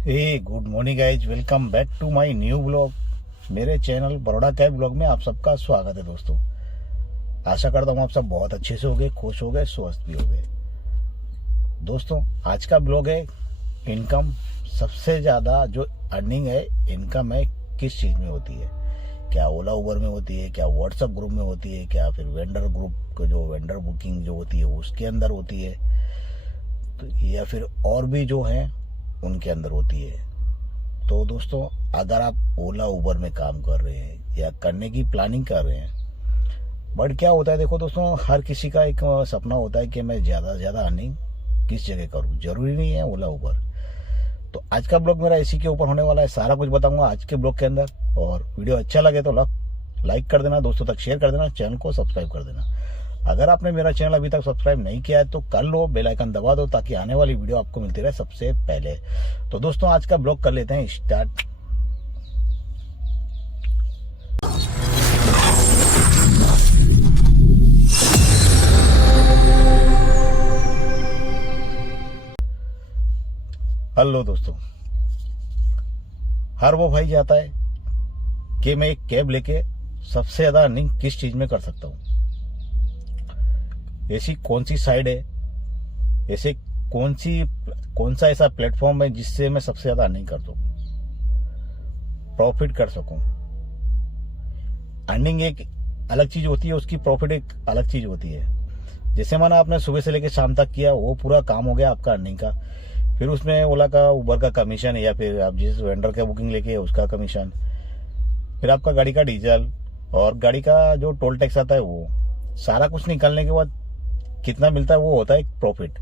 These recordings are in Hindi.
Hey good morning guys, welcome back to my new blog. मेरे चैनल बड़ौदा कैब ब्लॉग में आप सबका स्वागत है। दोस्तों, आशा करता हूँ आप सब बहुत अच्छे से हो गए, खुश हो गए, स्वस्थ भी हो गए। दोस्तों, आज का ब्लॉग है इनकम। सबसे ज़्यादा जो अर्निंग है, इनकम है, किस चीज़ में होती है? क्या ओला उबर में होती है? क्या व्हाट्सएप ग्रुप में होती है? क्या फिर वेंडर ग्रुप, जो वेंडर बुकिंग जो होती है उसके अंदर होती है? तो या फिर और भी जो है उनके अंदर होती है। तो दोस्तों, अगर आप ओला उबर में काम कर रहे हैं या करने की प्लानिंग कर रहे हैं, बट क्या होता है, देखो दोस्तों, हर किसी का एक सपना होता है कि मैं ज़्यादा से ज़्यादा अर्निंग किस जगह करूं। जरूरी नहीं है ओला उबर। तो आज का ब्लॉग मेरा इसी के ऊपर होने वाला है। सारा कुछ बताऊंगा आज के ब्लॉग के अंदर। और वीडियो अच्छा लगे तो लाइक कर देना, दोस्तों तक शेयर कर देना, चैनल को सब्सक्राइब कर देना। अगर आपने मेरा चैनल अभी तक सब्सक्राइब नहीं किया है तो कर लो, बेल आइकन दबा दो ताकि आने वाली वीडियो आपको मिलती रहे सबसे पहले। तो दोस्तों, आज का ब्लॉग कर लेते हैं स्टार्ट। हेलो दोस्तों, हर वो भाई जाता है कि मैं एक कैब लेके सबसे ज्यादा अर्निंग किस चीज में कर सकता हूँ। ऐसी कौन सी साइड है, ऐसे कौन सा ऐसा प्लेटफॉर्म है जिससे मैं सबसे ज्यादा अर्निंग कर सकूं, प्रॉफिट कर सकूं। अर्निंग एक अलग चीज होती है, उसकी प्रॉफिट एक अलग चीज होती है। जैसे माना आपने सुबह से लेकर शाम तक किया, वो पूरा काम हो गया आपका अर्निंग का। फिर उसमें ओला का, उबर का कमीशन, या फिर आप जिस वेंडर का बुकिंग लेके उसका कमीशन, फिर आपका गाड़ी का डीजल और गाड़ी का जो टोल टैक्स आता है, वो सारा कुछ निकालने के बाद कितना मिलता है, वो होता है एक प्रॉफिट।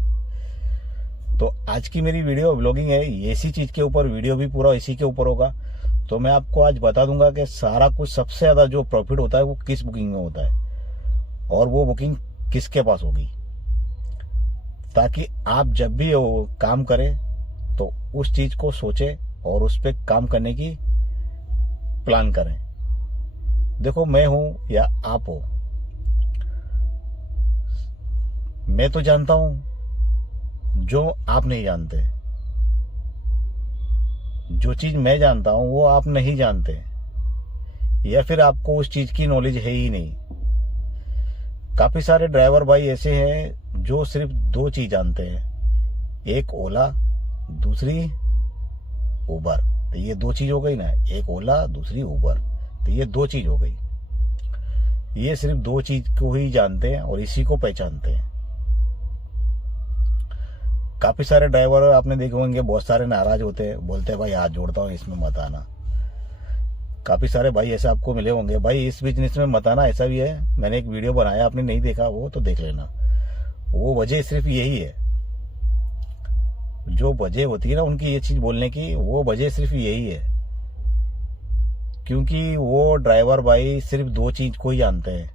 तो आज की मेरी वीडियो ब्लॉगिंग है, इसी चीज के ऊपर वीडियो भी पूरा इसी के ऊपर होगा। तो मैं आपको आज बता दूंगा कि सारा कुछ सबसे ज्यादा जो प्रॉफिट होता है वो किस बुकिंग में होता है और वो बुकिंग किसके पास होगी, ताकि आप जब भी वो काम करें तो उस चीज को सोचें और उस पर काम करने की प्लान करें। देखो, मैं हूं या आप हो, मैं तो जानता हूं जो आप नहीं जानते। जो चीज मैं जानता हूं वो आप नहीं जानते, या फिर आपको उस चीज की नॉलेज है ही नहीं। काफी सारे ड्राइवर भाई ऐसे हैं जो सिर्फ दो चीज जानते हैं, एक ओला, दूसरी उबर। तो ये दो चीज हो गई ना, एक ओला, दूसरी उबर। तो ये दो चीज हो गई। ये सिर्फ दो चीज को ही जानते हैं और इसी को पहचानते हैं। काफी सारे ड्राइवर आपने देखे होंगे, बहुत सारे नाराज होते हैं, बोलते हैं भाई हाथ जोड़ता हूँ इसमें मत आना। काफी सारे भाई ऐसे आपको मिले होंगे, भाई इस बिजनेस में मत आना। ऐसा भी है, मैंने एक वीडियो बनाया, आपने नहीं देखा वो तो देख लेना। वो वजह सिर्फ यही है, जो वजह होती है ना उनकी ये चीज बोलने की, वो वजह सिर्फ यही है क्योंकि वो ड्राइवर भाई सिर्फ दो चीज को ही जानते हैं,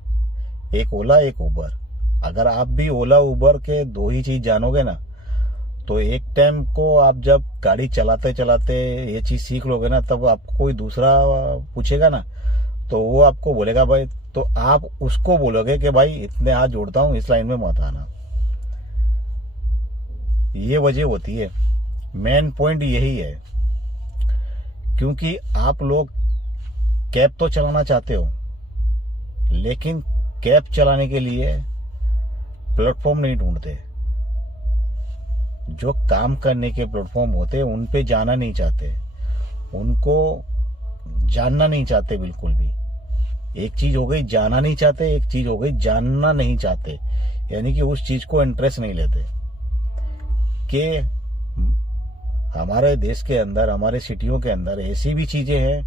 एक ओला, एक उबर। अगर आप भी ओला उबर के दो ही चीज जानोगे ना, तो एक टाइम को आप जब गाड़ी चलाते चलाते ये चीज सीख लोगे ना, तब आपको कोई दूसरा पूछेगा ना, तो वो आपको बोलेगा भाई, तो आप उसको बोलोगे कि भाई इतने हाथ जोड़ता हूं, इस लाइन में मत आना। ये वजह होती है, मेन पॉइंट यही है। क्योंकि आप लोग कैब तो चलाना चाहते हो, लेकिन कैब चलाने के लिए प्लेटफॉर्म नहीं ढूंढते। जो काम करने के प्लेटफॉर्म होते हैं उन पे जाना नहीं चाहते, उनको जानना नहीं चाहते बिल्कुल भी। एक चीज हो गई जाना नहीं चाहते, एक चीज हो गई जानना नहीं चाहते, यानी कि उस चीज को इंटरेस्ट नहीं लेते। कि हमारे देश के अंदर, हमारे सिटियों के अंदर ऐसी भी चीजें हैं,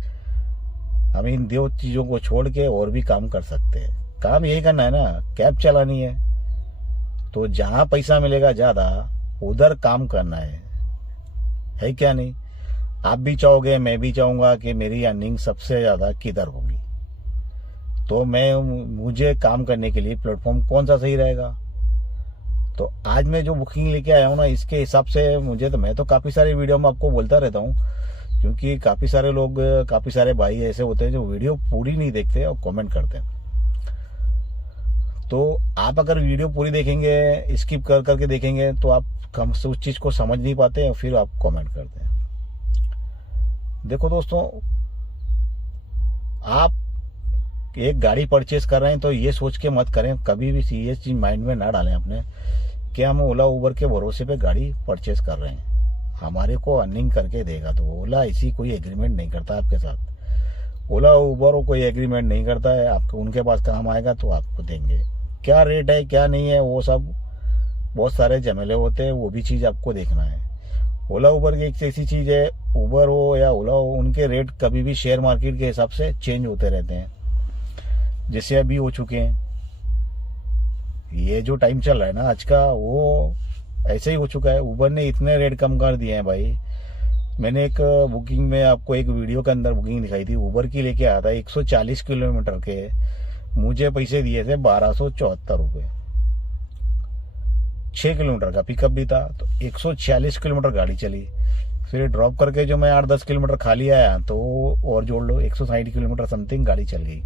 हम इन दो चीजों को छोड़ के और भी काम कर सकते हैं। काम यही करना है ना, कैब चलानी है, तो जहां पैसा मिलेगा ज्यादा उधर काम करना है क्या नहीं? आप भी चाहोगे, मैं भी चाहूंगा कि मेरी अर्निंग सबसे ज्यादा किधर होगी, तो मुझे काम करने के लिए प्लेटफॉर्म कौन सा सही रहेगा। तो आज मैं जो बुकिंग लेके आया हूँ ना, इसके हिसाब से मैं तो काफी सारे वीडियो में आपको बोलता रहता हूँ, क्योंकि काफी सारे लोग, काफी सारे भाई ऐसे होते हैं जो वीडियो पूरी नहीं देखते और कमेंट करते हैं। तो आप अगर वीडियो पूरी देखेंगे, स्किप कर करके देखेंगे, तो आप कम से उस चीज को समझ नहीं पाते और फिर आप कमेंट करते हैं। देखो दोस्तों, आप एक गाड़ी परचेस कर रहे हैं तो ये सोच के मत करें, कभी भी ये चीज माइंड में ना डालें अपने कि हम ओला उबर के भरोसे पे गाड़ी परचेस कर रहे हैं, हमारे को अर्निंग करके देगा। तो ओला ऐसी कोई एग्रीमेंट नहीं करता आपके साथ, ओला उबर कोई एग्रीमेंट नहीं करता है। आपको उनके पास काम आएगा तो आपको देंगे, क्या रेट है क्या नहीं है वो सब बहुत सारे झमेले होते हैं, वो भी चीज़ आपको देखना है। ओला उबर की एक ऐसी चीज़ है, उबर हो या ओला हो, उनके रेट कभी भी शेयर मार्केट के हिसाब से चेंज होते रहते हैं, जैसे अभी हो चुके हैं। ये जो टाइम चल रहा है ना आज का, वो ऐसे ही हो चुका है। उबर ने इतने रेट कम कर दिए हैं भाई। मैंने एक बुकिंग में आपको एक वीडियो के अंदर बुकिंग दिखाई थी, उबर की लेके आया था 140 किलोमीटर के, मुझे पैसे दिए थे 1274 रुपये। 6 किलोमीटर का पिकअप भी था, तो 146 किलोमीटर गाड़ी चली। फिर ड्रॉप करके जो मैं 8-10 किलोमीटर खाली आया तो और जोड़ लो 160 किलोमीटर समथिंग गाड़ी चल गई।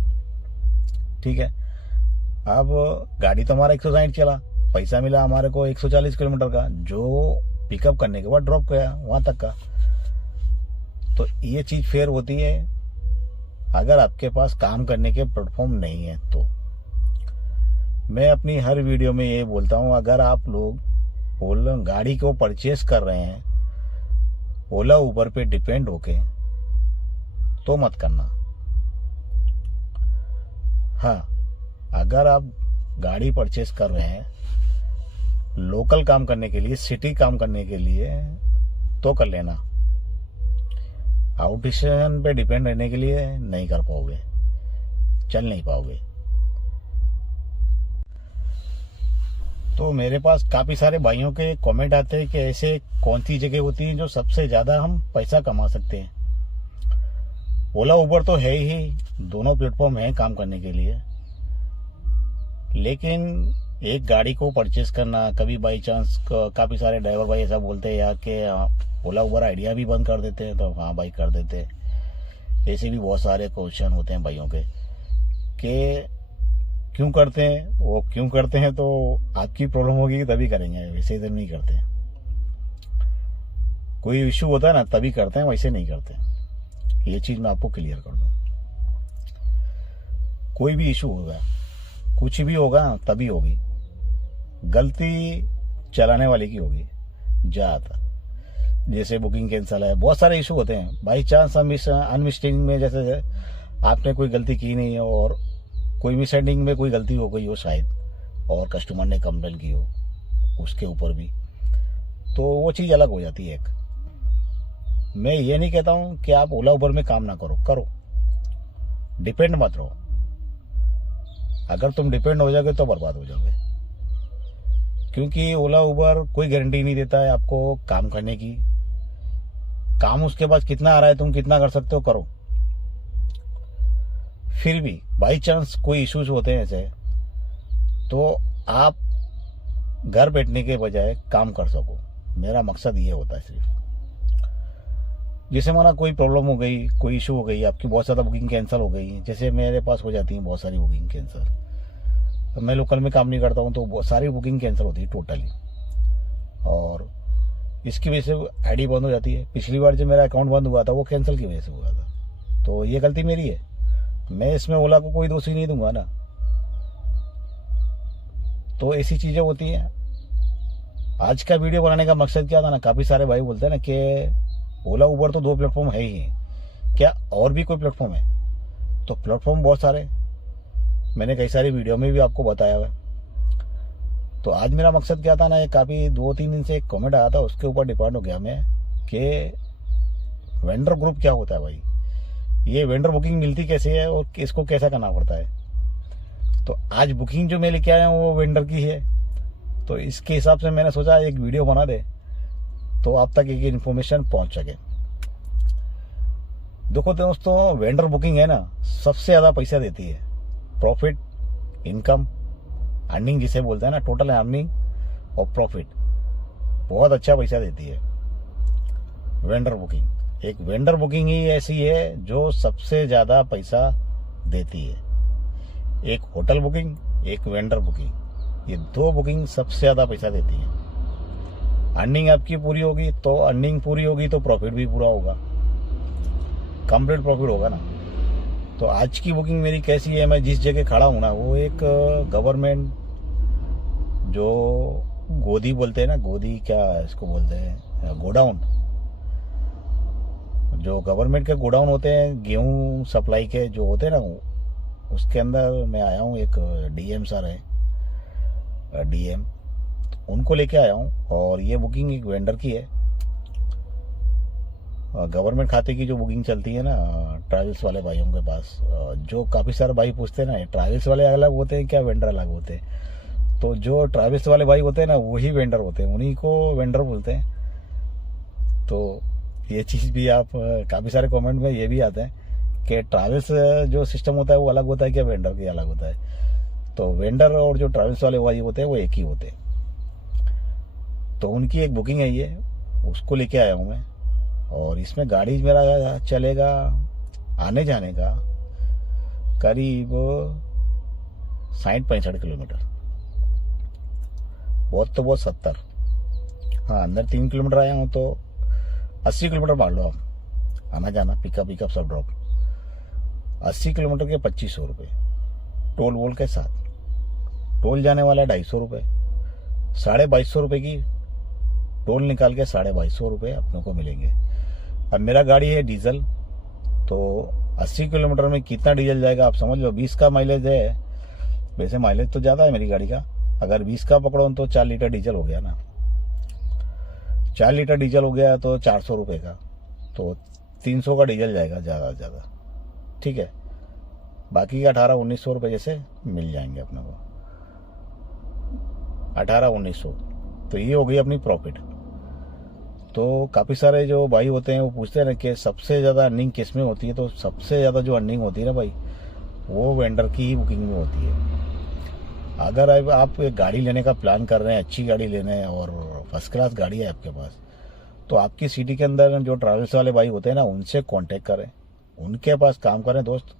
ठीक है, अब गाड़ी तो हमारा 160 चला, पैसा मिला हमारे को 140 किलोमीटर का, जो पिकअप करने के बाद ड्रॉप गया वहां तक का। तो ये चीज फेयर होती है अगर आपके पास काम करने के प्लेटफॉर्म नहीं है तो। मैं अपनी हर वीडियो में ये बोलता हूँ, अगर आप लोग ओला गाड़ी को परचेस कर रहे हैं ओला उबर पे डिपेंड होके, तो मत करना। हाँ, अगर आप गाड़ी परचेस कर रहे हैं लोकल काम करने के लिए, सिटी काम करने के लिए, तो कर लेना। आउट स्टेशन पे डिपेंड रहने के लिए नहीं कर पाओगे, चल नहीं पाओगे। तो मेरे पास काफी सारे भाइयों के कमेंट आते हैं कि ऐसे कौन सी जगह होती है जो सबसे ज्यादा हम पैसा कमा सकते हैं। ओला उबर तो है ही, दोनों प्लेटफॉर्म है काम करने के लिए, लेकिन एक गाड़ी को परचेस करना, कभी बाई चांस काफी सारे ड्राइवर भाई ऐसा बोलते हैं यार कि ओला उबर आइडिया भी बंद कर देते हैं, तो हाँ भाई कर देते हैं। ऐसे भी बहुत सारे क्वेश्चन होते हैं भाइयों के कि क्यों करते हैं, वो क्यों करते हैं तो आपकी प्रॉब्लम होगी तभी करेंगे, वैसे इधर नहीं करते। कोई इश्यू होता है ना तभी करते हैं, वैसे नहीं करते। ये चीज मैं आपको क्लियर कर दूं, कोई भी इश्यू होगा, कुछ भी होगा तभी होगी, गलती चलाने वाले की होगी ज्यादा। जैसे बुकिंग कैंसिल है, बहुत सारे इशू होते हैं। बाई चांस हम इस अनमिस्टेकिंग में, जैसे आपने कोई गलती की नहीं है और कोई मिसहैंडलिंग में कोई गलती हो गई हो शायद, और कस्टमर ने कंप्लेन की हो उसके ऊपर भी, तो वो चीज़ अलग हो जाती है। एक मैं ये नहीं कहता हूं कि आप ओला उबर में काम ना करो, करो, डिपेंड मत रहो। अगर तुम डिपेंड हो जाओगे तो बर्बाद हो जाओगे, क्योंकि ओला उबर कोई गारंटी नहीं देता है आपको काम करने की। काम उसके बाद कितना आ रहा है, तुम कितना कर सकते हो करो। फिर भी बाई चांस कोई इश्यूज होते हैं ऐसे, तो आप घर बैठने के बजाय काम कर सको। मेरा मकसद ये होता है सिर्फ। जैसे माना कोई प्रॉब्लम हो गई, कोई इशू हो गई, आपकी बहुत ज़्यादा बुकिंग कैंसिल हो गई, जैसे मेरे पास हो जाती है बहुत सारी बुकिंग कैंसिल। तो मैं लोकल में काम नहीं करता हूँ तो बहुत सारी बुकिंग कैंसिल होती है टोटली, और इसकी वजह से आईडी बंद हो जाती है। पिछली बार जब मेरा अकाउंट बंद हुआ था वो कैंसिल की वजह से हुआ था, तो ये गलती मेरी है। मैं इसमें ओला को कोई दोषी नहीं दूंगा ना। तो ऐसी चीजें होती हैं। आज का वीडियो बनाने का मकसद क्या था ना, काफी सारे भाई बोलते हैं ना कि ओला उबर तो 2 प्लेटफॉर्म है ही, क्या और भी कोई प्लेटफॉर्म है? तो प्लेटफॉर्म बहुत सारे, मैंने कई सारी वीडियो में भी आपको बताया हुआ है। तो आज मेरा मकसद क्या था ना, ये काफी 2-3 दिन से एक कमेंट आया था, उसके ऊपर डिपेंड हो गया मैं कि वेंडर ग्रुप क्या होता है भाई, ये वेंडर बुकिंग मिलती कैसे है और इसको कैसा करना पड़ता है। तो आज बुकिंग जो मैं लेके आया हूँ वो वेंडर की है, तो इसके हिसाब से मैंने सोचा एक वीडियो बना दे तो आप तक एक इन्फॉर्मेशन पहुंच सके। देखो दोस्तों, वेंडर बुकिंग है ना, सबसे ज्यादा पैसा देती है, प्रॉफिट, इनकम, अर्निंग जिसे बोलते हैं ना, टोटल अर्निंग और प्रॉफिट, बहुत अच्छा पैसा देती है वेंडर बुकिंग। एक वेंडर बुकिंग ही ऐसी है जो सबसे ज्यादा पैसा देती है। एक होटल बुकिंग, एक वेंडर बुकिंग, ये 2 बुकिंग सबसे ज्यादा पैसा देती है। अर्निंग आपकी पूरी होगी तो प्रॉफिट भी पूरा होगा। कंप्लीट प्रॉफिट होगा ना। तो आज की बुकिंग मेरी कैसी है, मैं जिस जगह खड़ा हूँ ना वो एक गवर्नमेंट जो गोदी बोलते हैं ना, गोदी क्या इसको बोलते हैं, गोडाउन, जो गवर्नमेंट के गोडाउन होते हैं गेहूँ सप्लाई के जो होते हैं ना, उसके अंदर मैं आया हूँ। एक डीएम सर है, डीएम, उनको लेके आया हूँ। और ये बुकिंग एक वेंडर की है, गवर्नमेंट खाते की जो बुकिंग चलती है ना ट्रैवल्स वाले भाइयों के पास। जो काफ़ी सारे भाई पूछते हैं ना, ट्रैवल्स वाले अलग होते हैं क्या वेंडर अलग होते हैं? तो जो ट्रैवल्स वाले भाई होते हैं ना वही वेंडर होते हैं, उन्हीं को वेंडर बोलते हैं। तो ये चीज़ भी आप काफ़ी सारे कमेंट में ये भी आता है कि ट्रैवल्स जो सिस्टम होता है वो अलग होता है क्या वेंडर की अलग होता है? तो वेंडर और जो ट्रैवल्स वाले भाई होते हैं वो एक ही होते हैं। तो उनकी एक बुकिंग है ये, उसको लेके आया हूँ मैं। और इसमें गाड़ी मेरा चलेगा आने जाने का करीब 60-65 किलोमीटर, बहुत तो बहुत 70। हाँ, अंदर 3 किलोमीटर आया हूँ तो 80 किलोमीटर मान लो आप, आना जाना पिकअप सब ड्रॉप। 80 किलोमीटर के 2500 रुपये टोल वोल के साथ। टोल जाने वाला है 250 रुपये, 2250 रुपये की टोल निकाल के 2250 रुपये अपनों को मिलेंगे। अब मेरा गाड़ी है डीजल, तो 80 किलोमीटर में कितना डीजल जाएगा आप समझ लो। 20 का माइलेज है, वैसे माइलेज तो ज़्यादा है मेरी गाड़ी का। अगर 20 का पकड़ो तो 4 लीटर डीजल हो गया ना, 4 लीटर डीजल हो गया तो 400 रुपये का, तो 300 का डीजल जाएगा ज़्यादा से ज़्यादा, ठीक है। बाकी के 1800-1900 रुपये जैसे मिल जाएंगे अपने को, 1800-1900। तो ये हो गई अपनी प्रॉफिट। तो काफ़ी सारे जो भाई होते हैं वो पूछते हैं ना कि सबसे ज़्यादा अर्निंग किस में होती है? तो सबसे ज़्यादा जो अर्निंग होती है ना भाई, वो वेंडर की ही बुकिंग में होती है। अगर आप एक गाड़ी लेने का प्लान कर रहे हैं, अच्छी गाड़ी लेना है और फर्स्ट क्लास गाड़ी है आपके पास, तो आपकी सिटी के अंदर जो ट्रैवल्स वाले भाई होते हैं ना उनसे कांटेक्ट करें, उनके पास काम करें दोस्त।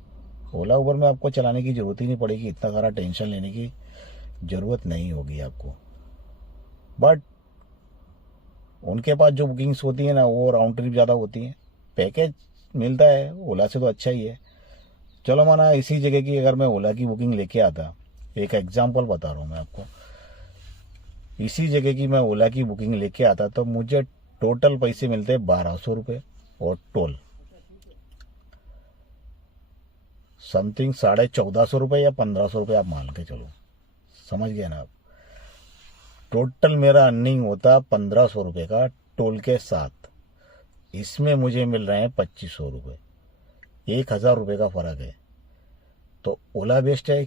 ओला उबर में आपको चलाने की ज़रूरत ही नहीं पड़ेगी, इतना सारा टेंशन लेने की ज़रूरत नहीं होगी आपको। बट उनके पास जो बुकिंग्स होती है ना वो राउंड ट्रिप ज़्यादा होती हैं, पैकेज मिलता है ओला से तो अच्छा ही है। चलो माना इसी जगह की अगर मैं ओला की बुकिंग लेके आता, एक एग्जांपल बता रहा हूँ मैं आपको, इसी जगह की मैं ओला की बुकिंग लेके आता तो मुझे टोटल पैसे मिलते 1200 रुपये और टोल समथिंग 1450 रुपये या 1500 रुपये आप मान के चलो, समझ गए ना आप। टोटल मेरा अर्निंग होता 1500 रुपये का टोल के साथ, इसमें मुझे मिल रहे हैं 2500 रुपये, 1000 रुपये का फ़र्क है। तो ओला बेस्ट है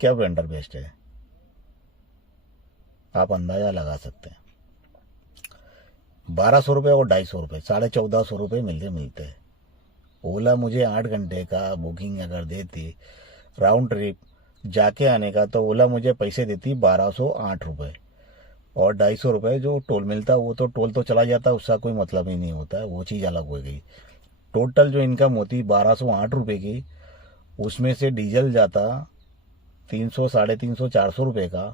क्या वेंडर बेस्ट है? आप अंदाज़ा लगा सकते हैं। 1200 रुपये और 250 रुपये, 1450 रुपये मिलते हैं। ओला मुझे 8 घंटे का बुकिंग अगर देती राउंड ट्रिप जाके आने का, तो ओला मुझे पैसे देती 1208 रुपये और 250 रुपये जो टोल मिलता, वो तो टोल तो चला जाता, उसका कोई मतलब ही नहीं होता है, वो चीज़ अलग हो गई। टोटल जो इनकम होती 1208 रुपये की, उसमें से डीजल जाता 300, 350, 400 रुपये का।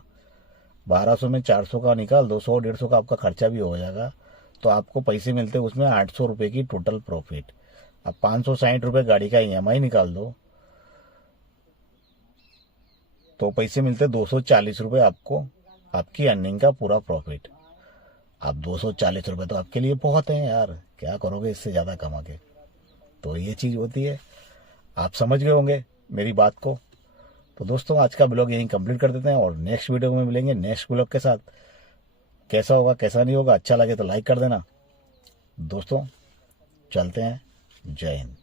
1200 में 400 का निकाल दो, 100-150 का आपका खर्चा भी हो जाएगा, तो आपको पैसे मिलते उसमें 800 रुपये की टोटल प्रॉफिट। अब 560 रुपये गाड़ी का EMI निकाल दो तो पैसे मिलते 240 रुपये आपको, आपकी अर्निंग का पूरा प्रॉफिट। अब 240 रुपये तो आपके लिए बहुत है यार, क्या करोगे इससे ज़्यादा कमा के? तो ये चीज़ होती है, आप समझ गए होंगे मेरी बात को। तो दोस्तों आज का ब्लॉग यहीं कंप्लीट कर देते हैं और नेक्स्ट वीडियो में मिलेंगे नेक्स्ट ब्लॉग के साथ। कैसा होगा कैसा नहीं होगा, अच्छा लगे तो लाइक कर देना। दोस्तों चलते हैं, जय हिंद।